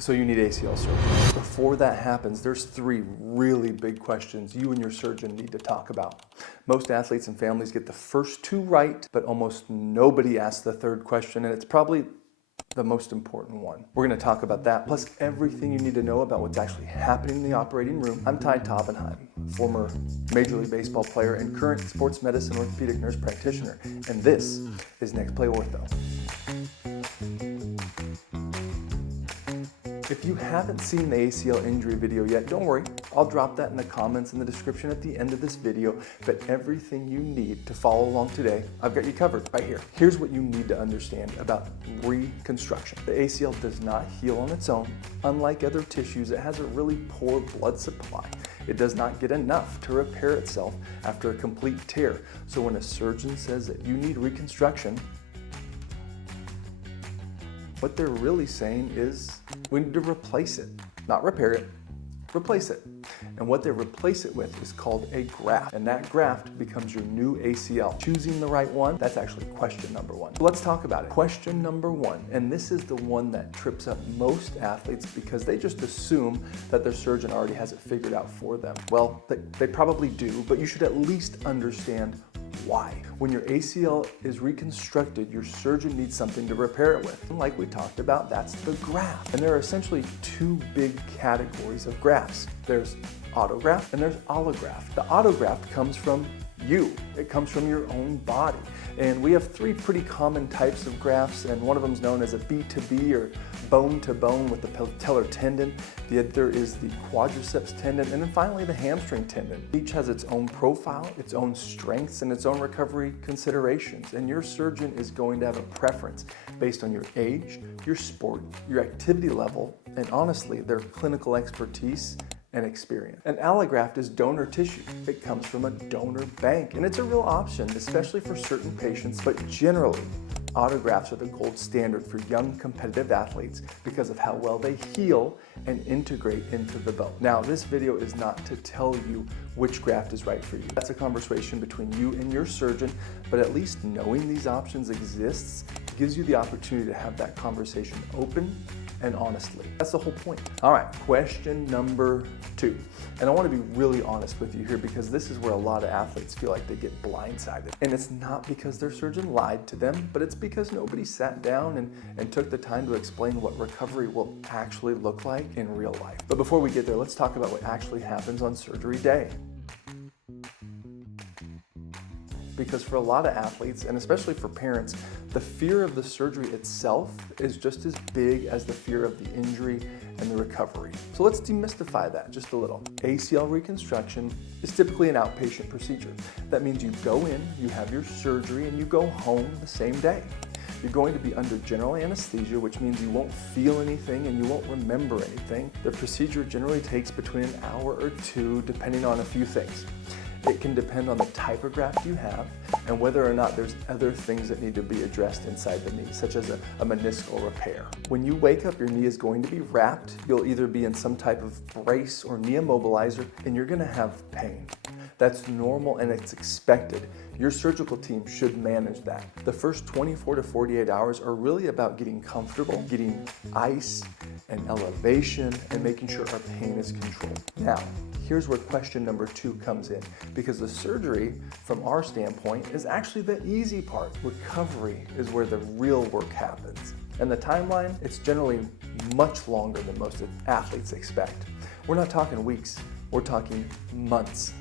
So you need ACL surgery. Before that happens, there's 3 really big questions you and your surgeon need to talk about. Most athletes and families get the first 2 right, but almost nobody asks the 3rd question, and it's probably the most important one. We're going to talk about that, plus everything you need to know about what's actually happening in the operating room. I'm Ty Taubenheim, former Major League Baseball player and current sports medicine orthopedic nurse practitioner, and this is Next Play Ortho. If you haven't seen the ACL injury video yet, don't worry. I'll drop that in the comments in the description at the end of this video, but everything you need to follow along today, I've got you covered right here. Here's what you need to understand about reconstruction. The ACL does not heal on its own. Unlike other tissues, it has a really poor blood supply. It does not get enough to repair itself after a complete tear. So when a surgeon says that you need reconstruction, what they're really saying is we need to replace it, not repair it, replace it. And what they replace it with is called a graft, and that graft becomes your new ACL. Choosing the right one, that's actually question number 1. So let's talk about it. Question number 1, and this is the one that trips up most athletes because they just assume that their surgeon already has it figured out for them. Well, they probably do, but you should at least understand why. When your ACL is reconstructed, your surgeon needs something to repair it with. And like we talked about, that's the graft. And there are essentially 2 big categories of grafts. There's autograft and there's allograft. The autograft comes from you. It comes from your own body. And we have 3 pretty common types of grafts, and one of them is known as a B2B or bone to bone with the patellar tendon. The other is the quadriceps tendon, and then finally the hamstring tendon. Each has its own profile, its own strengths, and its own recovery considerations. And your surgeon is going to have a preference based on your age, your sport, your activity level, and honestly, their clinical expertise and experience. An allograft is donor tissue. It comes from a donor bank, and it's a real option, especially for certain patients, but generally, autografts are the gold standard for young competitive athletes because of how well they heal and integrate into the bone. Now, this video is not to tell you which graft is right for you. That's a conversation between you and your surgeon, but at least knowing these options exists gives you the opportunity to have that conversation open and honestly. That's the whole point. All right, question number 2. And I want to be really honest with you here because this is where a lot of athletes feel like they get blindsided. And it's not because their surgeon lied to them, but it's because nobody sat down and took the time to explain what recovery will actually look like in real life. But before we get there, let's talk about what actually happens on surgery day. Because for a lot of athletes, and especially for parents, the fear of the surgery itself is just as big as the fear of the injury and the recovery. So let's demystify that just a little. ACL reconstruction is typically an outpatient procedure. That means you go in, you have your surgery, and you go home the same day. You're going to be under general anesthesia, which means you won't feel anything and you won't remember anything. The procedure generally takes between an hour or 2, depending on a few things. It can depend on the type of graft you have and whether or not there's other things that need to be addressed inside the knee, such as a meniscal repair. When you wake up, your knee is going to be wrapped. You'll either be in some type of brace or knee immobilizer, and you're going to have pain. That's normal and it's expected. Your surgical team should manage that. The first 24 to 48 hours are really about getting comfortable, getting ice and elevation, and making sure our pain is controlled. Now, here's where question number 2 comes in, because the surgery, from our standpoint, is actually the easy part. Recovery is where the real work happens. And the timeline, it's generally much longer than most athletes expect. We're not talking weeks, we're talking months.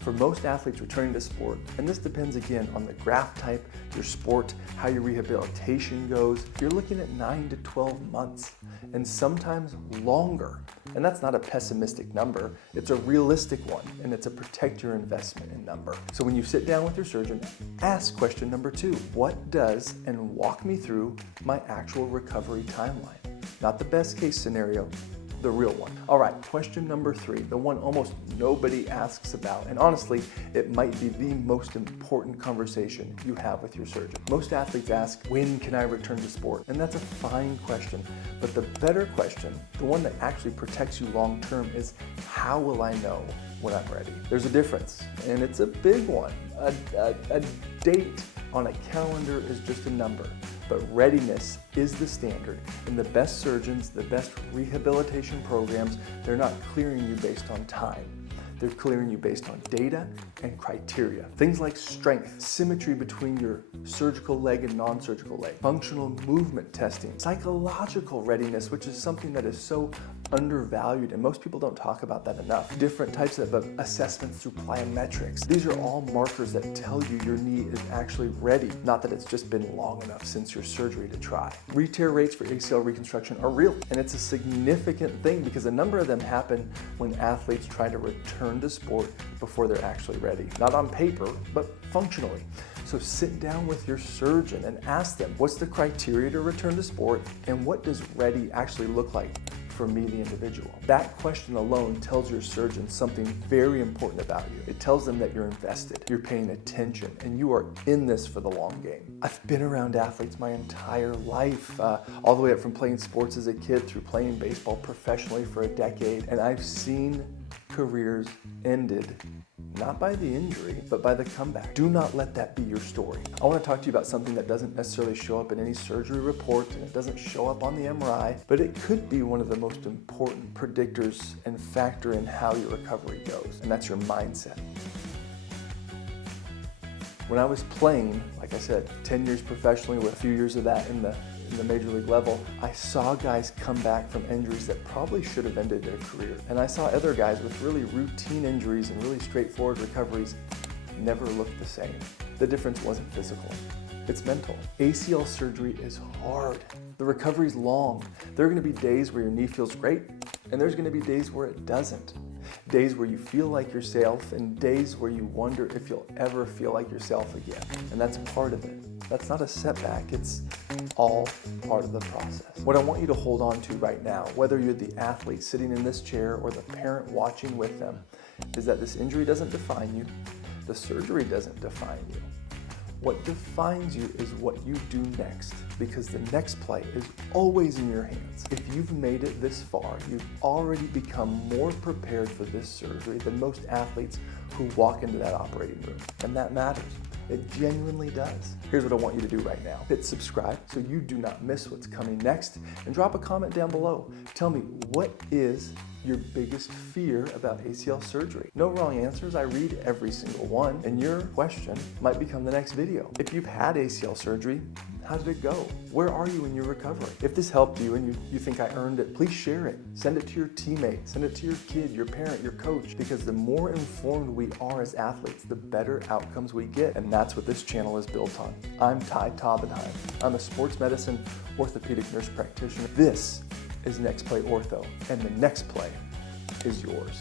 For most athletes returning to sport, and this depends again on the graft type, your sport, how your rehabilitation goes, you're looking at 9 to 12 months, and sometimes longer. And that's not a pessimistic number, it's a realistic one, and it's a protect your investment in number. So when you sit down with your surgeon, ask question number 2, what does, and walk me through my actual recovery timeline? Not the best case scenario, the real one. All right, question number 3, the one almost nobody asks about, and honestly, it might be the most important conversation you have with your surgeon. Most athletes ask, when can I return to sport? And that's a fine question, but the better question, the one that actually protects you long term, is how will I know when I'm ready? There's a difference, and it's a big one. A date on a calendar is just a number, but readiness is the standard. And the best surgeons, the best rehabilitation programs, they're not clearing you based on time. They're clearing you based on data and criteria. Things like strength, symmetry between your surgical leg and non-surgical leg, functional movement testing, psychological readiness, which is something that is so undervalued and most people don't talk about that enough. Different types of assessments through plyometrics. These are all markers that tell you your knee is actually ready, not that it's just been long enough since your surgery to try. Re-tear rates for ACL reconstruction are real, and it's a significant thing because a number of them happen when athletes try to return to sport before they're actually ready. Not on paper, but functionally. So sit down with your surgeon and ask them, what's the criteria to return to sport and what does ready actually look like for me, the individual? That question alone tells your surgeon something very important about you. It tells them that you're invested, you're paying attention, and you are in this for the long game. I've been around athletes my entire life, all the way up from playing sports as a kid through playing baseball professionally for a decade, and I've seen careers ended not by the injury, but by the comeback. Do not let that be your story. I want to talk to you about something that doesn't necessarily show up in any surgery report and it doesn't show up on the MRI, but it could be one of the most important predictors and factor in how your recovery goes, and that's your mindset. When I was playing, like I said, 10 years professionally with a few years of that in the major league level, I saw guys come back from injuries that probably should have ended their career. And I saw other guys with really routine injuries and really straightforward recoveries never looked the same. The difference wasn't physical, it's mental. ACL surgery is hard. The recovery's long. There are gonna be days where your knee feels great, and there's gonna be days where it doesn't. Days where you feel like yourself, and days where you wonder if you'll ever feel like yourself again. And that's part of it. That's not a setback, it's all part of the process. What I want you to hold on to right now, whether you're the athlete sitting in this chair or the parent watching with them, is that this injury doesn't define you, the surgery doesn't define you. What defines you is what you do next, because the next play is always in your hands. If you've made it this far, you've already become more prepared for this surgery than most athletes who walk into that operating room, and that matters. It genuinely does. Here's what I want you to do right now. Hit subscribe so you do not miss what's coming next, and drop a comment down below. Tell me, what is your biggest fear about ACL surgery? No wrong answers, I read every single one, and your question might become the next video. If you've had ACL surgery, how did it go? Where are you in your recovery? If this helped you and you think I earned it, please share it. Send it to your teammate, send it to your kid, your parent, your coach, because the more informed we are as athletes, the better outcomes we get, and that's what this channel is built on. I'm Ty Taubenheim. I'm a sports medicine orthopedic nurse practitioner. This is Next Play Ortho, and the next play is yours.